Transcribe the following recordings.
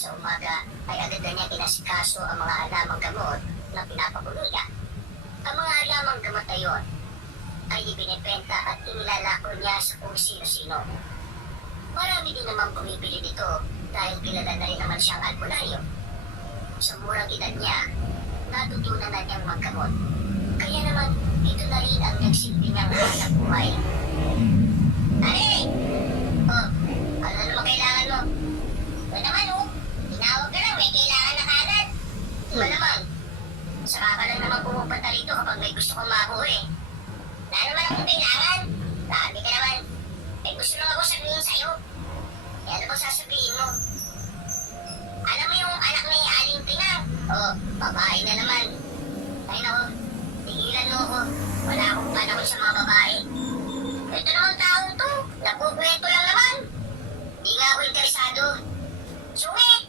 Sa umaga ay agad na niya inasikaso ang mga halamang gamot na pinapakulo niya. Ang mga halamang gamot na yon ay ibinibenta at inilalako niya sa kung sino-sino. Marami din naman bumibili dito dahil kilala na rin naman siyang albularyo. Sa murang edad niya, natutunan na niyang maggamot. Kaya naman, ito na rin ang nagsilbi niyang hanap buhay. Pare! Oh, ano naman kailangan mo? O naman tinawag ka lang, may kailangan na kagad. Diba naman? Saka ka lang naman pumupunta rito kapag may gusto kong makuha eh. Wala naman akong kailangan. Sabi ka naman, may gusto lang ako sabihin sa'yo. Eh ano bang sasabihin mo? Alam mo yung anak ni Aling Tinang? Oh, babae na naman. Ay nako, tigilan mo ako. Wala akong panahon sa mga babae. Ito namang taong to, nakukwento lang naman. Di nga ako interesado. Sungit!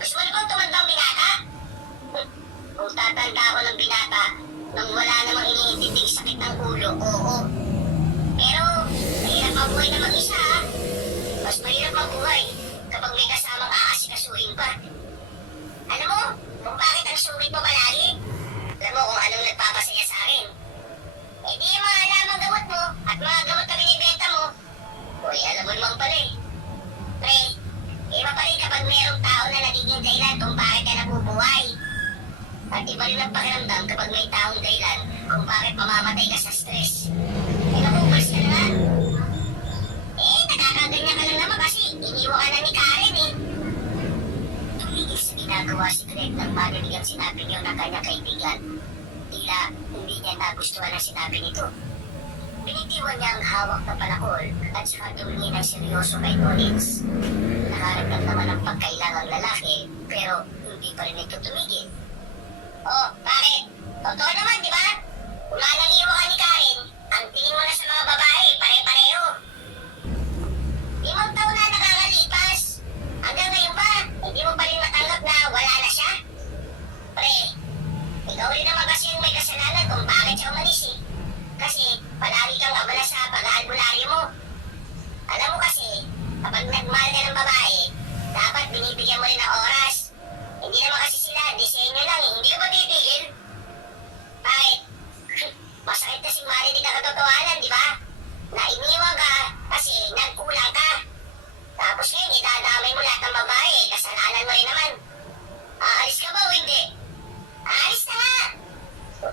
Gusto mo bang tumandang binata? Kung tatanda ako ng binata, nang wala namang iniintinding sakit ng ulo, oo. Pero, mahirap mabuhay na mag-isa ha. Mas mahirap mabuhay kapag may kasamang aasikasuhin pa. Alam mo, kung bakit ang sungit mo palagi? Alam mo kung anong nagpapasaya sa akin? Eh di yung mga alamang gamot mo at mga gamot na binibenta mo. Uy, alam mo naman pala eh. Pre, iba pa rin kapag mayroong tao na nagiging dahilan kung bakit ka nabubuhay. At iba rin ang pakiramdam kapag may taong dahilan kung bakit mamamatay ka sa stress. Eh nabubulas ka na nga. Eh, nakakaganyan ka lang naman kasi iniwan ka na ni Karen eh. Tumigil sa ginagawa si Greg nang marinig ang sinabi niyo ng kanyang kaibigan. Tila hindi niya nagustuhan ang sinabi nito. Binitiwan niya ang hawak na palakol at saka tumingin ng seryoso kay Collins. Nakaramdam naman ng pagkailangang lalaki pero hindi pa rin ito tumigil. Oh, bakit? Totoo naman, di ba? Kung malang iwan ka ni Karen, ang tingin mo na sa mga babae, pare-pareho. 5 taon na nakakalipas. Hanggang ngayon ba, hindi mo pa rin matanggap na wala na siya? Pre, ikaw rin naman kasi yung may kasalanan kung bakit siya umalis eh. Kasi palagi kang abala sa pag-aalbularyo mo. Alam mo kasi, kapag nagmahal ka ng babae, dapat binibigyan mo rin ng oras. Hindi naman kasi sila, disenyo lang eh. Hindi ka ba titigil? Bakit? Masakit kasing marinig ang katotohanan, di ba? Na iniwan ka kasi nagkulang ka. Tapos ngayon, itadamay mo lahat ng babae. Kasalanan mo rin naman. Aalis ka ba o hindi? Aalis na nga!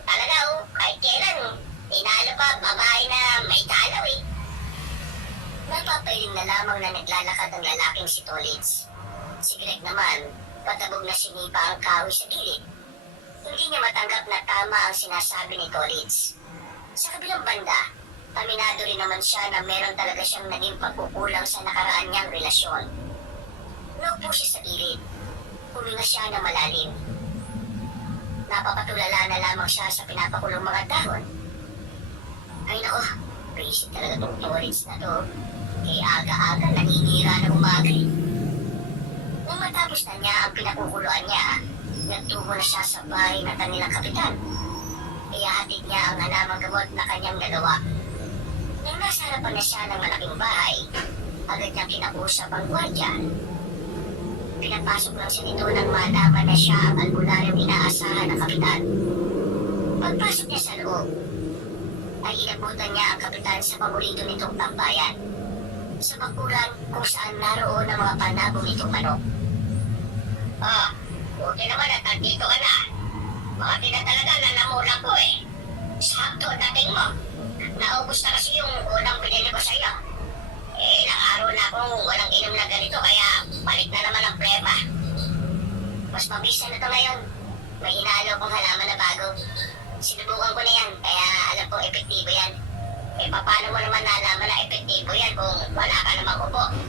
Talaga kahit kailan, tinalo pa babae na may talaw eh. Napapahiling na lamang na naglalakad ang lalaking si Tolitz. Si Greg naman, patabog na sinipa ang kahoy sa gilid. Hindi niya matanggap na tama ang sinasabi ni Tolitz. Sa kabilang banda, aminado rin naman siya na meron talaga siyang naging pagkukulang sa nakaraan niyang relasyon. Naupo siya sa gilid. Huminga siya na malalim. Napapatulala na lamang siya sa pinapakulong mga dahon. Ay nako, crazy talaga tong Tolitz na to. Kaya aga-aga naninira na umaga eh. Nung matapos na niya ang pinakukuluan niya, nagtungo na siya sa bahay ng kanilang kapitan. Iyahatid niya ang halamang gamot na kanyang nagawa. Nang nasa harapan na siya ng malaking bahay, agad niyang kinausap ang gwardya. Pinapasok lang siya nito nang malaman na siya ang albularyong inaasahan ng kapitan. Pagpasok niya sa loob, ay inabutan niya ang kapitan sa paborito nitong tambayan. Sa bakuran kung saan naroon ang mga panabong nitong manok. Buti naman at nandito ka na. Bakit na talaga nanamulang ko eh. Sakto dating mo. Naubos na kasi yung unang pinili ko sa'yo. Ilang araw na akong walang inom na ganito kaya balik na naman ang prema. Mas mabisa na to ngayon. May hinalo kong halaman na bago. Sinubukan ko na yan kaya alam kong epektibo yan. Eh paano mo naman nalaman na epektibo yan kung wala ka namang upo?